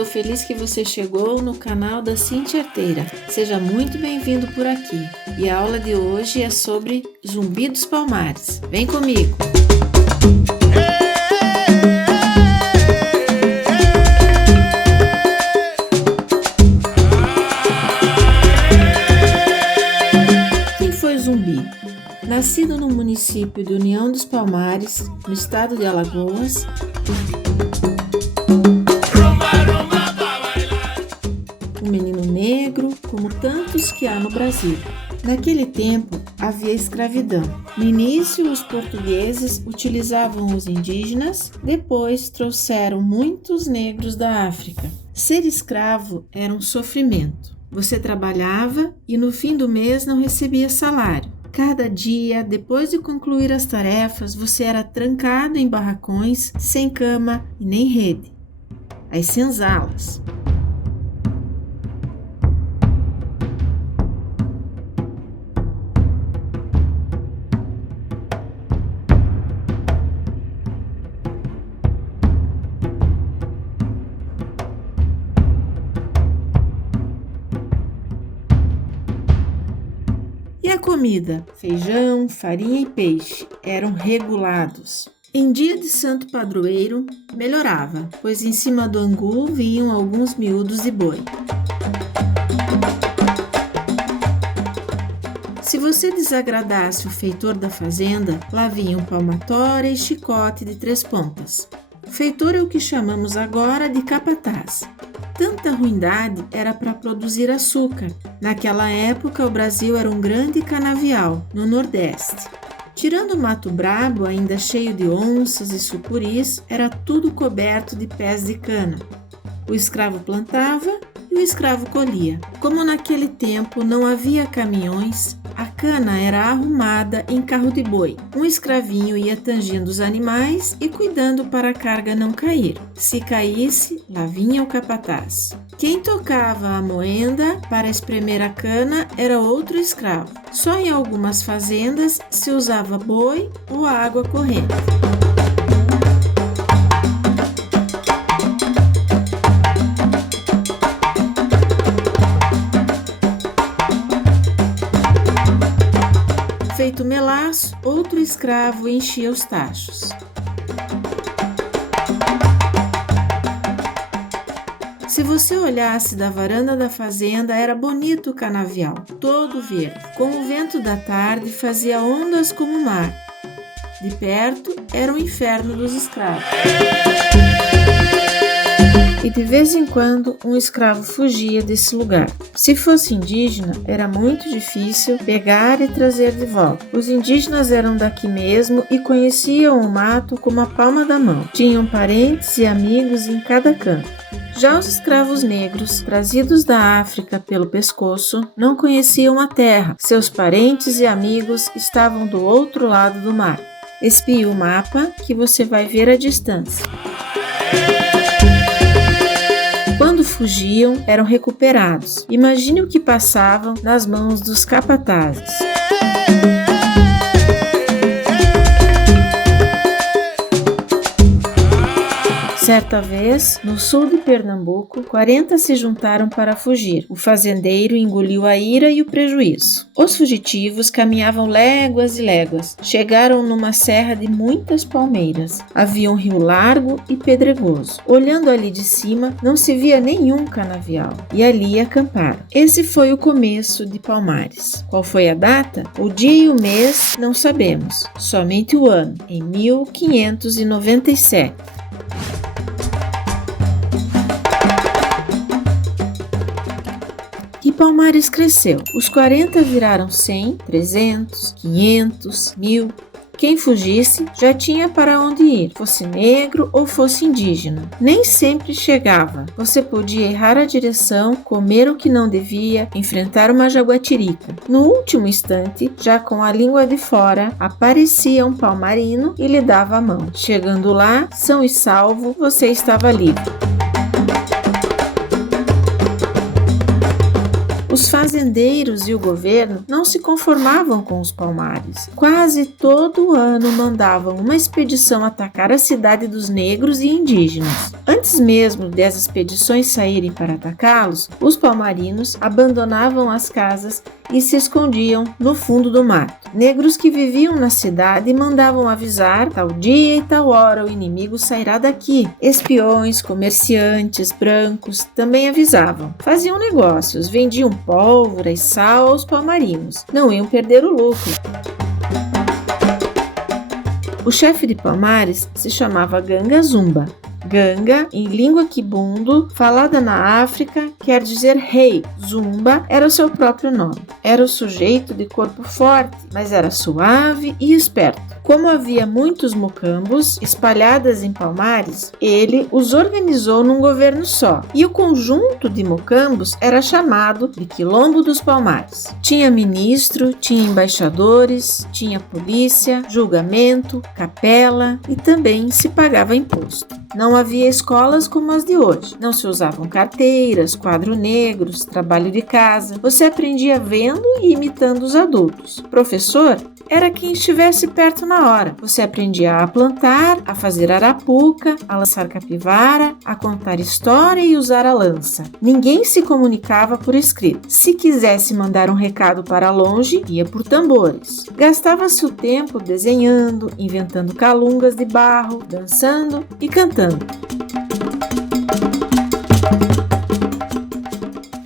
estou feliz que você chegou no canal da Cintia Arteira. Seja muito bem-vindo por aqui. E a aula de hoje é sobre Zumbi dos Palmares. Vem comigo! Quem foi Zumbi? Nascido no município de União dos Palmares, no estado de Alagoas, um menino negro, como tantos que há no Brasil. Naquele tempo, havia escravidão. No início, os portugueses utilizavam os indígenas, depois trouxeram muitos negros da África. Ser escravo era um sofrimento. Você trabalhava e no fim do mês não recebia salário. Cada dia, depois de concluir as tarefas, você era trancado em barracões, sem cama e nem rede. As senzalas. E a comida? Feijão, farinha e peixe eram regulados. Em dia de santo padroeiro, melhorava, pois em cima do angu vinham alguns miúdos de boi. Se você desagradasse o feitor da fazenda, lá vinham palmatória e chicote de 3 pontas. Feitor é o que chamamos agora de capataz. Tanta ruindade era para produzir açúcar. Naquela época, o Brasil era um grande canavial, no Nordeste. Tirando o Mato Brabo, ainda cheio de onças e sucuris, era tudo coberto de pés de cana. O escravo plantava e o escravo colhia. Como naquele tempo não havia caminhões, a cana era arrumada em carro de boi. Um escravinho ia tangindo os animais e cuidando para a carga não cair. Se caísse, lá vinha o capataz. Quem tocava a moenda para espremer a cana era outro escravo. Só em algumas fazendas se usava boi ou água corrente. Feito melaço, outro escravo enchia os tachos. Se você olhasse da varanda da fazenda, era bonito o canavial, todo verde. Com o vento da tarde, fazia ondas como o mar. De perto, era o inferno dos escravos. E de vez em quando, um escravo fugia desse lugar. Se fosse indígena, era muito difícil pegar e trazer de volta. Os indígenas eram daqui mesmo e conheciam o mato como a palma da mão. Tinham parentes e amigos em cada canto. Já os escravos negros, trazidos da África pelo pescoço, não conheciam a terra. Seus parentes e amigos estavam do outro lado do mar. Espie o mapa que você vai ver à distância. Quando fugiam, eram recuperados. Imagine o que passavam nas mãos dos capatazes. Certa vez, no sul de Pernambuco, 40 se juntaram para fugir. O fazendeiro engoliu a ira e o prejuízo. Os fugitivos caminhavam léguas e léguas. Chegaram numa serra de muitas palmeiras. Havia um rio largo e pedregoso. Olhando ali de cima, não se via nenhum canavial. E ali acamparam. Esse foi o começo de Palmares. Qual foi a data? O dia e o mês não sabemos. Somente o ano, em 1597. E Palmares cresceu. Os 40 viraram 100, 300, 500, 1000. Quem fugisse já tinha para onde ir, fosse negro ou fosse indígena. Nem sempre chegava. Você podia errar a direção, comer o que não devia, enfrentar uma jaguatirica. No último instante, já com a língua de fora, aparecia um palmarino e lhe dava a mão. Chegando lá, são e salvo, você estava livre. Os fazendeiros e o governo não se conformavam com os Palmares. Quase todo ano mandavam uma expedição atacar a cidade dos negros e indígenas. Antes mesmo das expedições saírem para atacá-los, os palmarinos abandonavam as casas e se escondiam no fundo do mato. Negros que viviam na cidade mandavam avisar: tal dia e tal hora o inimigo sairá daqui. Espiões, comerciantes, brancos também avisavam. Faziam negócios, vendiam pólvora e sal aos palmarinos. Não iam perder o lucro. O chefe de Palmares se chamava Ganga Zumba. Ganga, em língua quibundo, falada na África, quer dizer rei. Zumba era o seu próprio nome. Era o sujeito de corpo forte, mas era suave e esperto. Como havia muitos mocambos espalhados em Palmares, ele os organizou num governo só, e o conjunto de mocambos era chamado de Quilombo dos Palmares. Tinha ministro, tinha embaixadores, tinha polícia, julgamento, capela e também se pagava imposto. Não havia escolas como as de hoje. Não se usavam carteiras, quadros negros, trabalho de casa. Você aprendia vendo e imitando os adultos. Professor era quem estivesse perto na hora. Você aprendia a plantar, a fazer arapuca, a lançar capivara, a contar história e usar a lança. Ninguém se comunicava por escrito. Se quisesse mandar um recado para longe, ia por tambores. Gastava-se o tempo desenhando, inventando calungas de barro, dançando e cantando.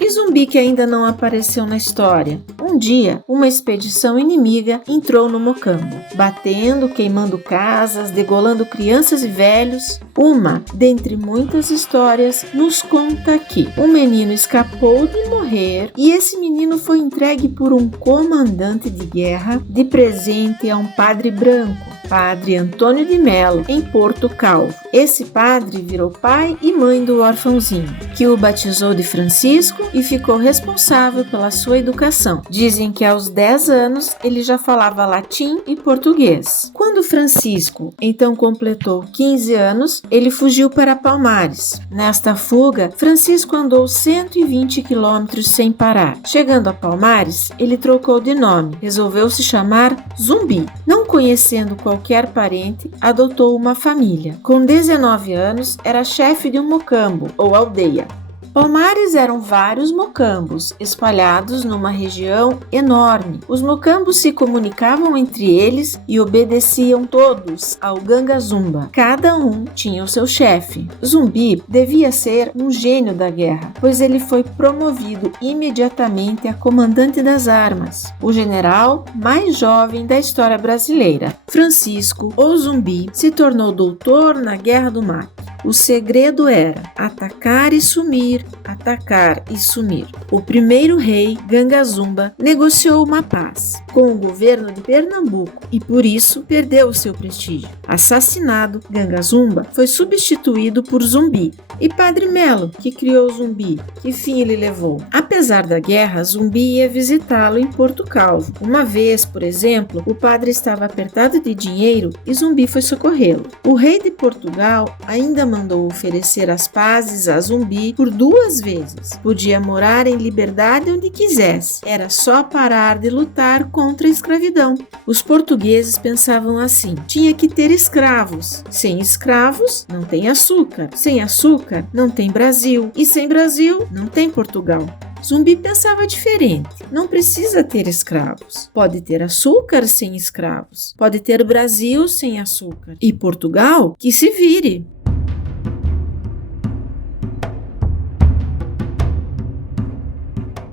E Zumbi que ainda não apareceu na história? Um dia, uma expedição inimiga entrou no Mocambo, batendo, queimando casas, degolando crianças e velhos. Uma, dentre muitas histórias, nos conta que um menino escapou de morrer e esse menino foi entregue por um comandante de guerra de presente a um padre branco, Padre Antônio de Melo, em Porto Calvo. Esse padre virou pai e mãe do orfãozinho, que o batizou de Francisco e ficou responsável pela sua educação. Dizem que aos 10 anos ele já falava latim e português. Quando Francisco então completou 15 anos, ele fugiu para Palmares. Nesta fuga, Francisco andou 120 quilômetros sem parar. Chegando a Palmares, ele trocou de nome, resolveu se chamar Zumbi. Não conhecendo qualquer parente, adotou uma família. Com 19 anos, era chefe de um mocambo, ou aldeia. Palmares eram vários mocambos, espalhados numa região enorme. Os mocambos se comunicavam entre eles e obedeciam todos ao Ganga Zumba. Cada um tinha o seu chefe. Zumbi devia ser um gênio da guerra, pois ele foi promovido imediatamente a comandante das armas, o general mais jovem da história brasileira. Francisco, ou Zumbi, se tornou doutor na Guerra do Mato. O segredo era atacar e sumir, atacar e sumir. O primeiro rei, Ganga Zumba, negociou uma paz com o governo de Pernambuco e por isso perdeu o seu prestígio. Assassinado, Ganga Zumba foi substituído por Zumbi. E Padre Melo, que criou Zumbi, que fim ele levou? Apesar da guerra, Zumbi ia visitá-lo em Porto Calvo. Uma vez, por exemplo, o padre estava apertado de dinheiro e Zumbi foi socorrê-lo. O rei de Portugal ainda mandou oferecer as pazes a Zumbi por 2 vezes. Podia morar em liberdade onde quisesse. Era só parar de lutar contra a escravidão. Os portugueses pensavam assim: tinha que ter escravos. Sem escravos, não tem açúcar. Sem açúcar, não tem Brasil. E sem Brasil, não tem Portugal. Zumbi pensava diferente. Não precisa ter escravos. Pode ter açúcar sem escravos. Pode ter Brasil sem açúcar. E Portugal, que se vire.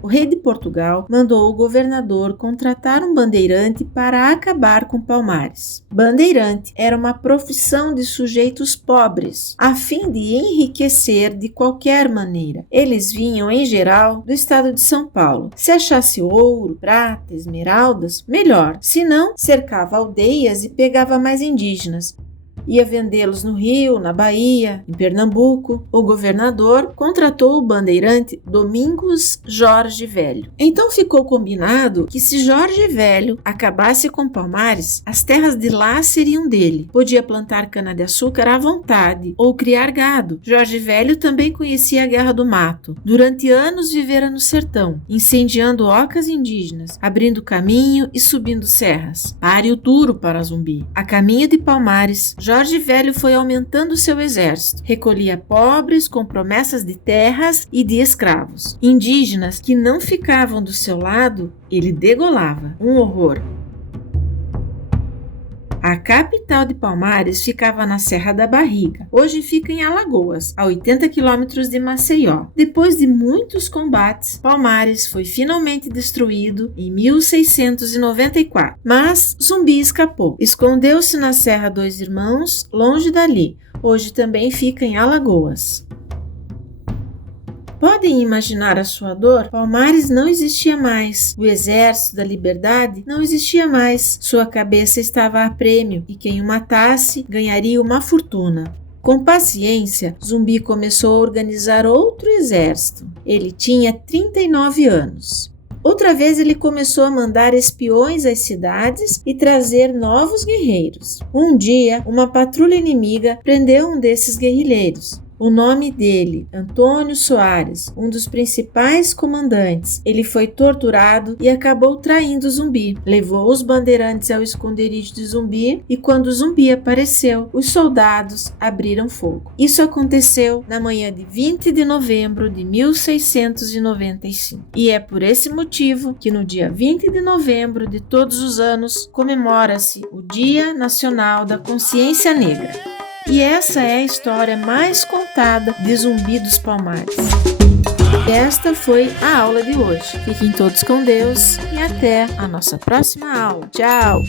O rei de Portugal mandou o governador contratar um bandeirante para acabar com Palmares. Bandeirante era uma profissão de sujeitos pobres, a fim de enriquecer de qualquer maneira. Eles vinham, em geral, do estado de São Paulo. Se achasse ouro, prata, esmeraldas, melhor. Se não, cercava aldeias e pegava mais indígenas. Ia vendê-los no Rio, na Bahia, em Pernambuco. O governador contratou o bandeirante Domingos Jorge Velho. Então ficou combinado que se Jorge Velho acabasse com Palmares, as terras de lá seriam dele. Podia plantar cana-de-açúcar à vontade ou criar gado. Jorge Velho também conhecia a Guerra do Mato. Durante anos vivera no sertão, incendiando ocas indígenas, abrindo caminho e subindo serras. Páreo duro para Zumbi. A caminho de Palmares, Jorge Velho foi aumentando seu exército. Recolhia pobres com promessas de terras e de escravos. Indígenas que não ficavam do seu lado, ele degolava. Um horror. A capital de Palmares ficava na Serra da Barriga. Hoje fica em Alagoas, a 80 quilômetros de Maceió. Depois de muitos combates, Palmares foi finalmente destruído em 1694. Mas Zumbi escapou. Escondeu-se na Serra Dois Irmãos, longe dali. Hoje também fica em Alagoas. Podem imaginar a sua dor? Palmares não existia mais. O Exército da Liberdade não existia mais. Sua cabeça estava a prêmio e quem o matasse ganharia uma fortuna. Com paciência, Zumbi começou a organizar outro exército. Ele tinha 39 anos. Outra vez ele começou a mandar espiões às cidades e trazer novos guerreiros. Um dia, uma patrulha inimiga prendeu um desses guerrilheiros. O nome dele, Antônio Soares, um dos principais comandantes. Ele foi torturado e acabou traindo Zumbi. Levou os bandeirantes ao esconderijo de Zumbi e quando Zumbi apareceu, os soldados abriram fogo. Isso aconteceu na manhã de 20 de novembro de 1695. E é por esse motivo que no dia 20 de novembro de todos os anos comemora-se o Dia Nacional da Consciência Negra. E essa é a história mais contada de Zumbi dos Palmares. Esta foi a aula de hoje. Fiquem todos com Deus e até a nossa próxima aula. Tchau!